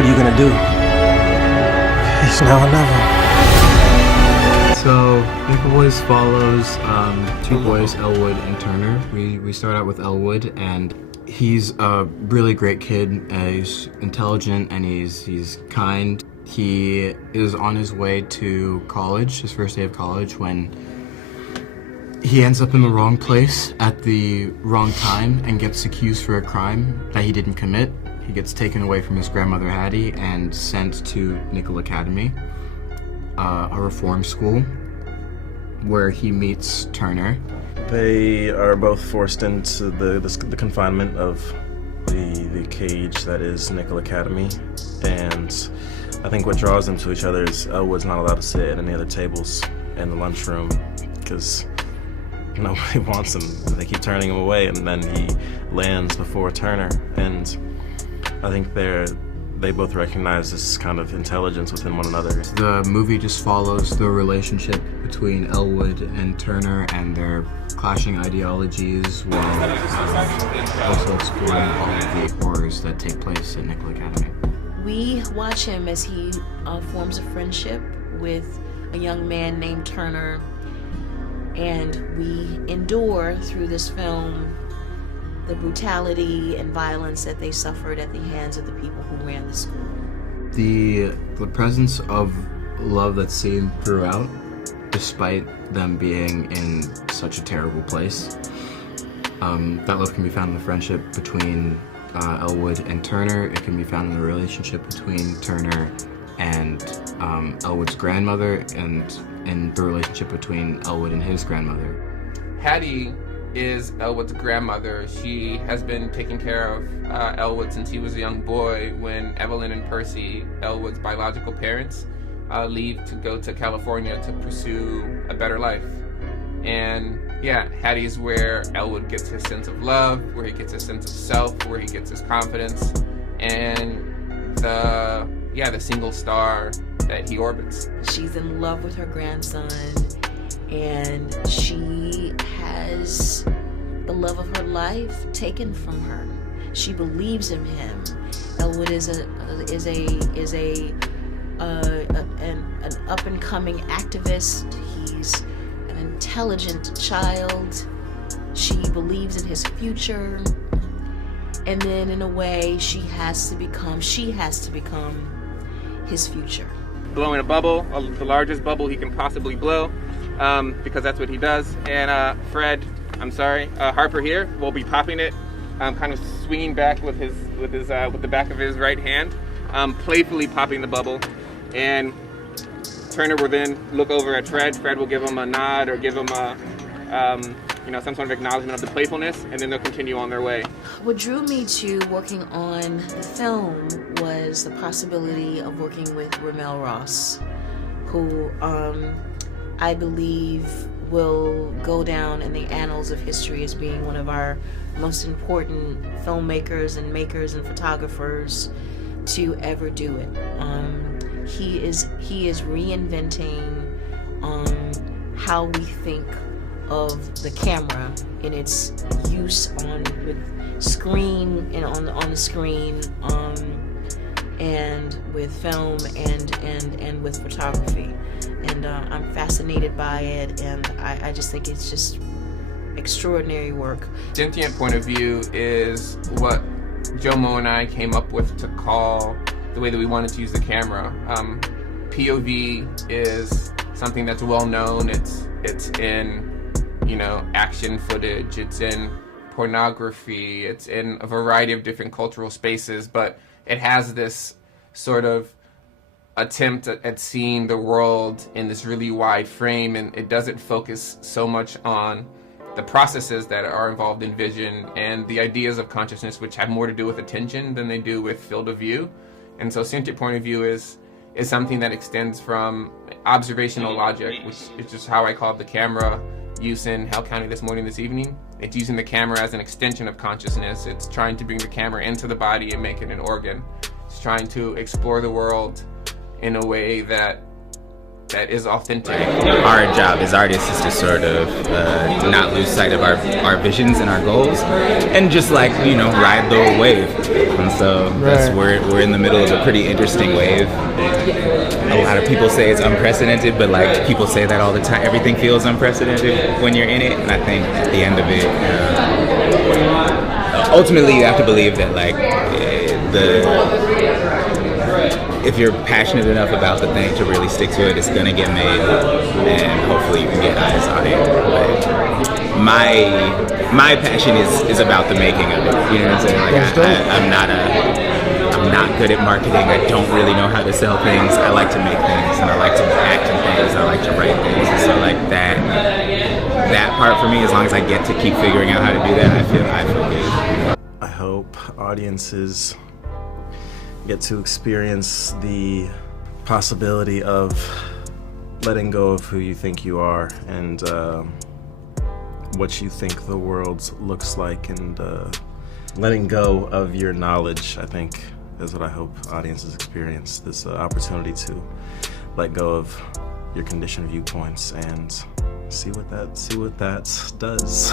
What are you gonna do? It's now or never. So, Nickle Boys follows two boys, Elwood and Turner. We start out with Elwood, and he's a really great kid. He's intelligent and he's kind. He is on his way to college, his first day of college, when he ends up in the wrong place at the wrong time and gets accused for a crime that he didn't commit. He gets taken away from his grandmother Hattie and sent to Nickle Academy, a reform school, where he meets Turner. They are both forced into the confinement of the cage that is Nickle Academy, and I think what draws them to each other is Elwood's not allowed to sit at any other tables in the lunchroom because nobody wants him. They keep turning him away, and then he lands before Turner, and I think they both recognize this kind of intelligence within one another. The movie just follows the relationship between Elwood and Turner and their clashing ideologies while also exploring all of the horrors that take place at Nickle Academy. We watch him as he forms a friendship with a young man named Turner, and we endure through this film the brutality and violence that they suffered at the hands of the people who ran the school. The presence of love that's seen throughout, despite them being in such a terrible place, that love can be found in the friendship between Elwood and Turner. It can be found in the relationship between Turner and Elwood's grandmother, and in the relationship between Elwood and his grandmother. Hattie is Elwood's grandmother. She has been taking care of Elwood since he was a young boy when Evelyn and Percy, Elwood's biological parents, leave to go to California to pursue a better life. And yeah, Hattie's where Elwood gets his sense of love, where he gets his sense of self, where he gets his confidence, and the single star that he orbits. She's in love with her grandson, and she has the love of her life taken from her. She believes in him. Elwood is an up and coming activist. He's an intelligent child. She believes in his future, and then in a way she has to become his future. Blowing a bubble, the largest bubble he can possibly blow, because that's what he does. And Harper here will be popping it, kind of swinging back with the back of his right hand, playfully popping the bubble. And Turner will then look over at Fred. Fred will give him a nod or give him some sort of acknowledgement of the playfulness, and then they'll continue on their way. What drew me to working on the film was the possibility of working with Ramel Ross, who I believe will go down in the annals of history as being one of our most important filmmakers and makers and photographers to ever do it. He is reinventing how we think of the camera in its use with screen and on the screen, and with film and with photography. And I'm fascinated by it, and I just think it's just extraordinary work. Sentient point of view is what Jomo and I came up with to call the way that we wanted to use the camera. POV is something that's well known. It's in action footage, it's in pornography, it's in a variety of different cultural spaces, but it has this sort of attempt at seeing the world in this really wide frame, and it doesn't focus so much on the processes that are involved in vision and the ideas of consciousness, which have more to do with attention than they do with field of view. And so sentient point of view is something that extends from observational logic, which is just how I called the camera use in Hell County this evening. It's using the camera as an extension of consciousness. It's trying to bring the camera into the body and make it an organ. It's trying to explore the world in a way that that is authentic. Our job as artists is to sort of not lose sight of our visions and our goals, and just like, you know, ride the wave. And so that's we're in the middle of a pretty interesting wave. A lot of people say it's unprecedented, but like people say that all the time. Everything feels unprecedented when you're in it, and I think at the end of it, ultimately you have to believe that like if you're passionate enough about the thing to really stick to it, it's gonna get made, and hopefully you can get eyes on it. But my passion is about the making of it. You know what I'm saying? Like I'm not good at marketing. I don't really know how to sell things. I like to make things, and I like to act in things. I like to write things. And so like that part for me, as long as I get to keep figuring out how to do that, I feel good. I hope audiences get to experience the possibility of letting go of who you think you are and what you think the world looks like, and letting go of your knowledge, I think, is what I hope audiences experience. This opportunity to let go of your conditioned viewpoints and see what that does.